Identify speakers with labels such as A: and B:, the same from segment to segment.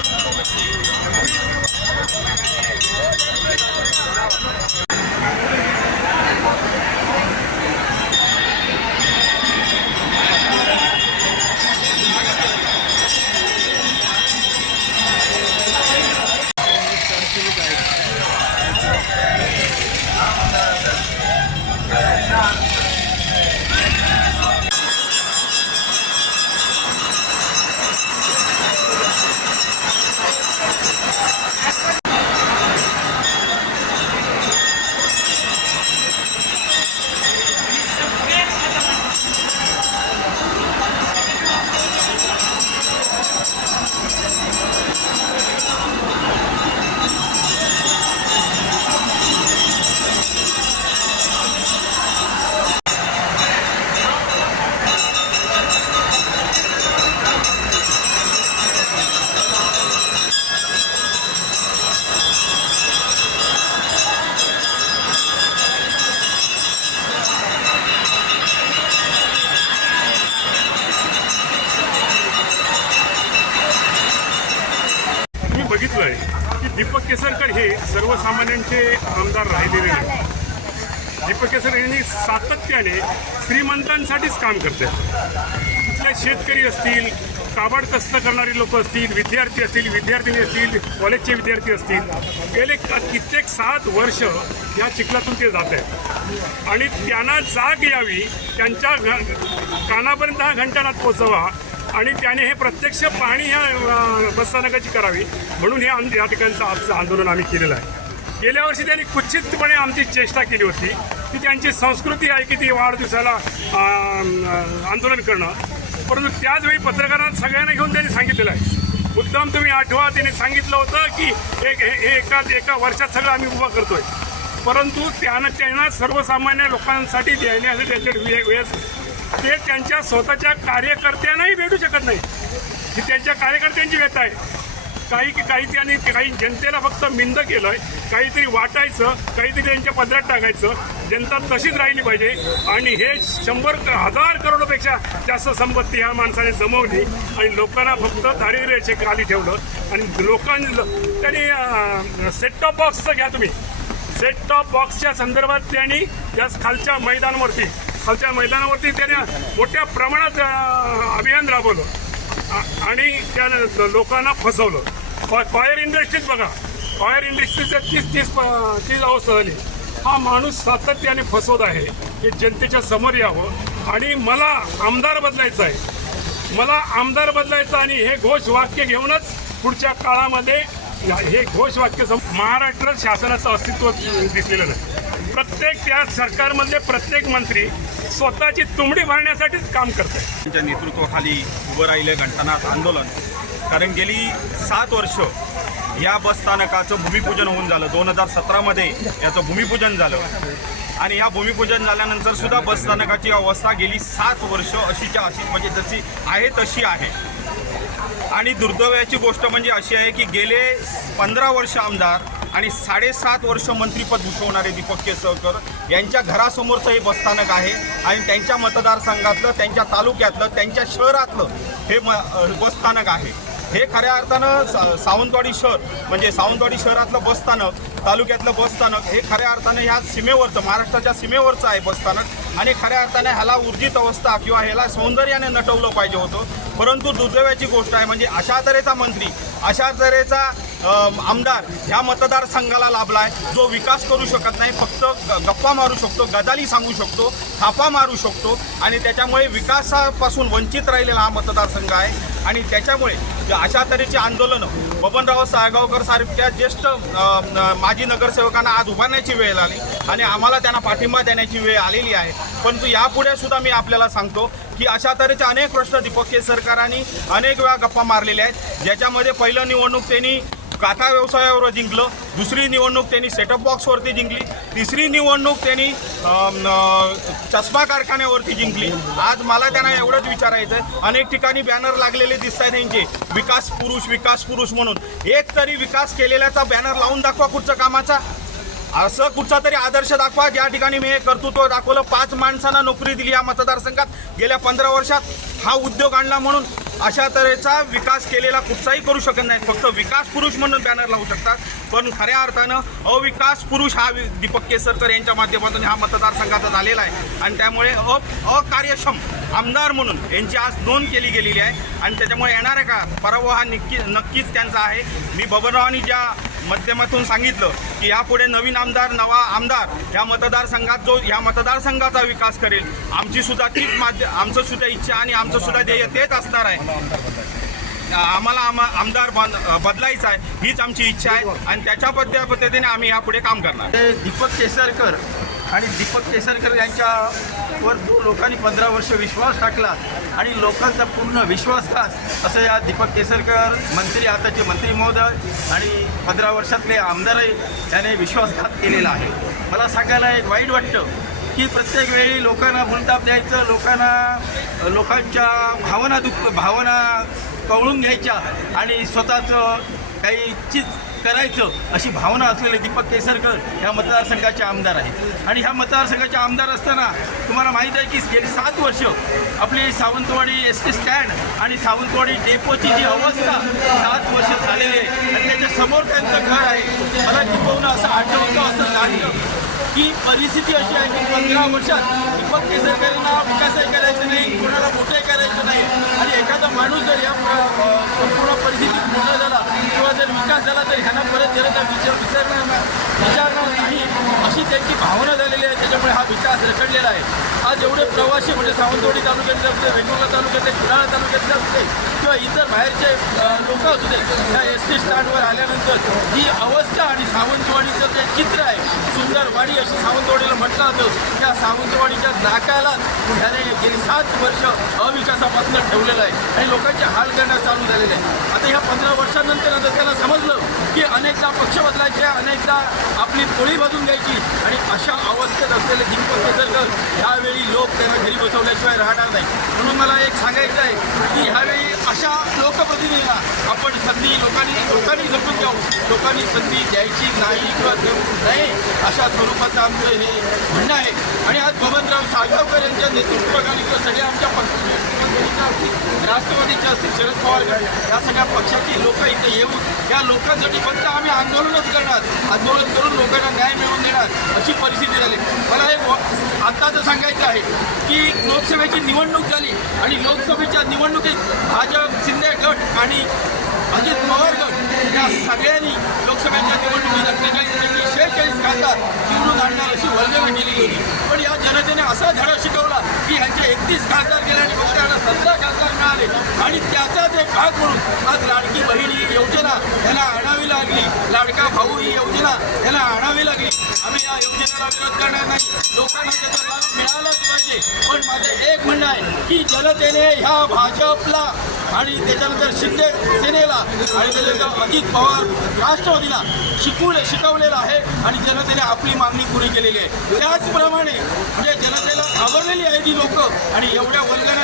A: Thank you. हे सर्वसामान्यांचे आमदार राहिलेले नाही दीपक यांनी सातत्याने श्रीमंतांसाठीच काम करते तिथले शेतकरी असतील काबाड कष्ट करणारी लोक असतील विद्यार्थी असतील विद्यार्थिनी असतील कॉलेजचे विद्यार्थी असतील गेले कित्येक सात वर्ष या चिखलातून ते जात आहेत. आणि त्यांना जाग यावी त्यांच्या घ- कानापर्यंत हा घंटानाथ पोचवा आणि त्याने हे प्रत्यक्ष पाहणी ह्या बसस्थानकाची करावी. म्हणून हे आम- या ठिकाणचं आजचं आंदोलन आम्ही केलेलं आहे. गेल्या वर्षी त्यांनी कुचितपणे आमची चेष्टा केली होती की त्यांची संस्कृती आहे की ती वाढदिवसाला आंदोलन करणं. परंतु त्याचवेळी पत्रकारांना सगळ्यांना घेऊन त्यांनी सांगितलेलं आहे. मुद्दाम तुम्ही आठवा त्यांनी सांगितलं होतं की एक हे हे एका एका वर्षात सगळं आम्ही उभा करतोय. परंतु त्यानं त्यांना सर्वसामान्य लोकांसाठी देण्यासाठी त्यांच्या वेळ वेळेस ते त्यांच्या स्वतःच्या कार्यकर्त्यांनाही भेटू शकत नाही. ही त्यांच्या कार्यकर्त्यांची व्यथा आहे. काही काही त्यांनी काही जनतेला फक्त मिंद केलं आहे काहीतरी वाटायचं काहीतरी त्यांच्या पदरात टाकायचं. जनता तशीच राहिली पाहिजे. आणि हे शंभर हजार करोडपेक्षा जास्त संपत्ती ह्या माणसाने जमवली. आणि लोकांना फक्त दारिद्र्याचे खाली ठेवलं. आणि लोकांनी त्यांनी सेट टॉप बॉक्सचं घ्या तुम्ही. सेट टॉप बॉक्सच्या संदर्भात त्यांनी या खालच्या मैदानावरती खालच्या मैदानावरती त्याने मोठ्या प्रमाणात अभियान राबवलं. आणि त्या लोकांना फसवलं. फायर इंडस्ट्रीज बघा. फायर इंडस्ट्रीचं तीस तीस प- तीस अवस्था झाली हा माणूस सातत्याने फसवत आहे. हे जनतेच्या समोर यावं. आणि मला आमदार बदलायचं आहे. मला आमदार बदलायचं आणि हे घोष वाक्य घेऊनच पुढच्या काळामध्ये हे घोष वाक्य सम- महाराष्ट्र शासनाचं अस्तित्व दिसलेलं नाही. प्रत्येक त्या सरकारमधले प्रत्येक मंत्री स्वतःची तुंबडी भरण्यासाठीच काम करतात
B: त्यांच्या नेतृत्वाखाली उभं राहिलं घंटानाथ आंदोलन. कारण गेली सात वर्ष या बसस्थानकाचं भूमिपूजन होऊन झालं. दोन हजार सतरामध्ये याचं भूमिपूजन झालं. आणि या भूमिपूजन झाल्यानंतर सुद्धा बसस्थानकाची अवस्था गेली सात वर्ष अशीच्या अशी म्हणजे जशी आहे तशी आहे. आणि दुर्दैवाची गोष्ट म्हणजे अशी आहे की गेले पंधरा वर्ष आमदार आणि साडेसात वर्ष मंत्रीपद भूषवणारे दीपक केसरकर यांच्या घरासमोरचं हे बसस्थानक आहे आणि त्यांच्या मतदारसंघातलं त्यांच्या तालुक्यातलं त्यांच्या शहरातलं हे म बसस्थानक आहे. हे खऱ्या अर्थानं सा सावंतवाडी शहर म्हणजे सावंतवाडी शहरातलं बसस्थानक तालुक्यातलं बसस्थानक हे खऱ्या अर्थानं ह्या सीमेवरचं महाराष्ट्राच्या सीमेवरचं आहे बसस्थानक. आणि खऱ्या अर्थाने ह्याला ऊर्जित अवस्था किंवा ह्याला सौंदर्याने नटवलं पाहिजे होतं. परंतु दुर्दैवाची गोष्ट आहे म्हणजे अशा तऱ्हेचा मंत्री अशा तऱ्हेचा आमदार ह्या मतदारसंघाला लाभला आहे जो विकास करू शकत नाही फक्त गप्पा मारू शकतो गदाली सांगू शकतो थापा मारू शकतो आणि त्याच्यामुळे विकासापासून वंचित राहिलेला हा मतदारसंघ आहे. आणि त्याच्यामुळे अशा तऱ्हेची आंदोलनं बबनराव साळगावकर सारख्या ज्येष्ठ माजी नगरसेवकांना आज उभारण्याची वेळ आली आणि आम्हाला त्यांना पाठिंबा देण्याची वेळ आलेली आहे. परंतु यापुढे सुद्धा मी आपल्याला सांगतो की अशा तऱ्हेचे अनेक प्रश्न दीपक केसरकरांनी अनेक वेळा गप्पा मारलेल्या आहेत. ज्याच्यामध्ये पहिलं निवडणूक त्यांनी काथा व्यवसायावर जिंकलं दुसरी निवडणूक त्यांनी सेटअप बॉक्सवरती जिंकली तिसरी निवडणूक त्यांनी चष्मा कारखान्यावरती जिंकली. आज मला त्यांना एवढंच विचारायचं आहे अनेक ठिकाणी बॅनर लागलेले दिसत आहेत त्यांचे विकास पुरुष विकास पुरुष म्हणून. एक तरी विकास केलेल्याचा बॅनर लावून दाखवा कुठच्या कामाचा. असं कुठचा तरी आदर्श दाखवा ज्या ठिकाणी मी हे कर्तृत्व दाखवलं पाच माणसांना नोकरी दिली या मतदारसंघात. गेल्या पंधरा वर्षात हा उद्योग आणला म्हणून. अशा तऱ्हेचा विकास केलेला कुठचाही करू शकत नाही. फक्त विकास पुरुष म्हणून बॅनर लावू शकतात. पण खऱ्या अर्थानं अविकास पुरुष हा वि- दीपक केसरकर यांच्या माध्यमातून हा मतदारसंघाचा झालेला आहे. आणि त्यामुळे अ अकार्यक्षम आमदार म्हणून यांची आज नोंद केली गेलेली आहे. आणि त्याच्यामुळे येणाऱ्या काळात पराभव हा नक्की नक्कीच त्यांचा आहे. मी बबनरावांनी ज्या माध्यमातून सांगितलं की यापुढे नवीन आमदार नवा आमदार या मतदारसंघात जो या मतदारसंघाचा विकास करेल. आमची सुद्धा तीच माध्य आमचं सुद्धा इच्छा आणि आमचं सुद्धा ध्येय तेच असणार आहे. आम्हाला आम आमदार बन बदलायचा आहे हीच आमची इच्छा आहे आणि त्याच्या पद्धतीने आम्ही यापुढे काम करणार.
C: ते दीपक केसरकर आणि दीपक केसरकर यांच्यावर जो लोकांनी पंधरा वर्ष विश्वास टाकला आणि लोकांचा पूर्ण विश्वासघात असं या दीपक केसरकर मंत्री आताचे मंत्री महोदय आणि पंधरा वर्षातले आमदारही त्याने विश्वासघात केलेला आहे. मला सांगायला एक वाईट वाटतं की प्रत्येक वेळी लोकांना भूलताप द्यायचं लोकांना लोकांच्या भावना दुःख भावना कवळून घ्यायच्या आणि स्वतःचं काही इच्छित करायचं अशी भावना असलेले दीपक केसरकर ह्या मतदारसंघाचे आमदार आहेत. आणि ह्या मतदारसंघाचे आमदार असताना तुम्हाला माहीत आहे की गेली सात वर्ष आपली सावंतवाडी एस टी स्टँड आणि सावंतवाडी डेपोची जी अवस्था सात वर्ष झालेली आहे. आणि त्याच्यासमोर त्यांचं घर आहे. मला टिपवणं असं आठवतं असं जाणलं की परिस्थिती अशी आहे की पंधरा वर्षात दीपक केसरकरांना विकासही करायचं नाही कोणाला मोठे करायचं नाही. आणि एखादा माणूस जर या संपूर्ण परिस्थितीत मोठा झाला किंवा जर विकास झाला तर ह्यांना परत जनता विचार विसरणार नाही विचारणार नाही. अशी त्यांची भावना झालेली आहे त्याच्यामुळे हा विकास रखडलेला आहे. आज एवढे प्रवासी म्हणजे सावंतवाडी तालुक्यातले असते वेगवेगळ्या तालुक्यातले कुडाळा तालुक्यातले असते किंवा इतर बाहेरचे लोक असू दे त्या एस टी स्टँडवर आल्यानंतर ही अवस्था आणि सावंतवाडीचं जे चित्र आहे सुंदर वाडी अशी सावंतवाडीला म्हटलं होतं त्या सावंतवाडीच्या नाकाला ह्याने गेली सात वर्ष अविकासापासून ठेवलेलं आहे आणि लोकांचे हाल करणं चालू झालेले आहे. आता ह्या पंधरा वर्षानंतर आता त्याला समजलं की अनेकदा पक्ष बदलायचे अनेकदा आपली पोळी बाजून घ्यायची आणि अशा अवस्थेत असलेले दीपक बदलकर ह्यावेळी लोक त्यांना घरी बसवल्याशिवाय राहणार नाही. म्हणून मला एक सांगायचं आहे की ह्यावेळी अशा लोकप्रतिनिधींना आपण संधी लोकांनी लोकांनी लोकांनी संधी द्यायची नाही किंवा देऊ नये अशा स्वरूपाचं आमचं हे म्हणणं आहे. आणि आज बबनराव साळगावकर यांच्या नेतृत्वाखाली किंवा सगळ्या आमच्या राष्ट्रवादीचे असतील राष्ट्रवादीच्या असतील शरद पवार या सगळ्या पक्षाची लोक इथे येऊन या लोकांसाठी फक्त आम्ही आंदोलनच करणार. आंदोलन करून लोकांना न्याय मिळवून देणार अशी परिस्थिती झाली. मला एक व- आत्ताचं सांगायचं आहे की लोकसभेची निवडणूक झाली आणि लोकसभेच्या निवडणुकीत भाजप शिंदे गट आणि अजित पवार गट या सगळ्यांनी लोकसभेच्या निवडणुकीत अठ्ठेचाळीस शेहेचाळीस खासदार निवडून आणणार केली गेली. पण या जनतेने असा धडा शिकवला की ह्यांचे एकतीस खासदार गेले आणि फक्त सतरा खासदार मिळाले. आणि त्याचाच एक भाग म्हणून आज लाडकी बहीण ही योजना ह्याला आणावी लागली. लाडका भाऊ ही योजना ह्याला आणावी लागली. आम्ही या योजनेला विरोध करणार नाही. लोकांना त्याचा लाभ मिळालाच पाहिजे पण माझे एक म्हणणं आहे की जनतेने ह्या भाजपला आणि त्याच्यानंतर शिंदे सेनेला आणि त्याच्यानंतर अजित पवार राष्ट्रवादीला शिकवले शिकवलेलं आहे आणि जनतेने आपली मागणी पुरी केलेली आहे. त्याचप्रमाणे म्हणजे जनतेला घाबरलेली आहे जी लोक आणि एवढ्या वर्गाने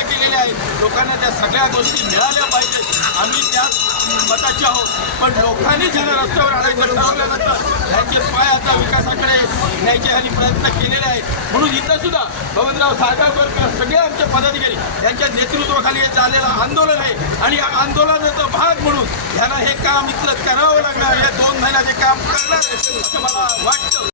C: लोकांना त्या सगळ्या गोष्टी मिळाल्या पाहिजेत. आम्ही त्या मताचे आहोत. पण लोकांनी ज्यांना रस्त्यावर आणायचं ठरवल्यानंतर त्यांचे पाय आता विकासाकडे न्यायचे आणि प्रयत्न केलेले आहेत. म्हणून इथं सुद्धा बबनराव साळगावकर सगळे आमचे पदाधिकारी यांच्या नेतृत्वाखाली झालेलं आंदोलन आहे. आणि या आंदोलनाचा भाग म्हणून ह्यांना हे काम इथलं करावं लागणार या दोन महिन्याचे काम करणार आहे, असं मला वाटतं.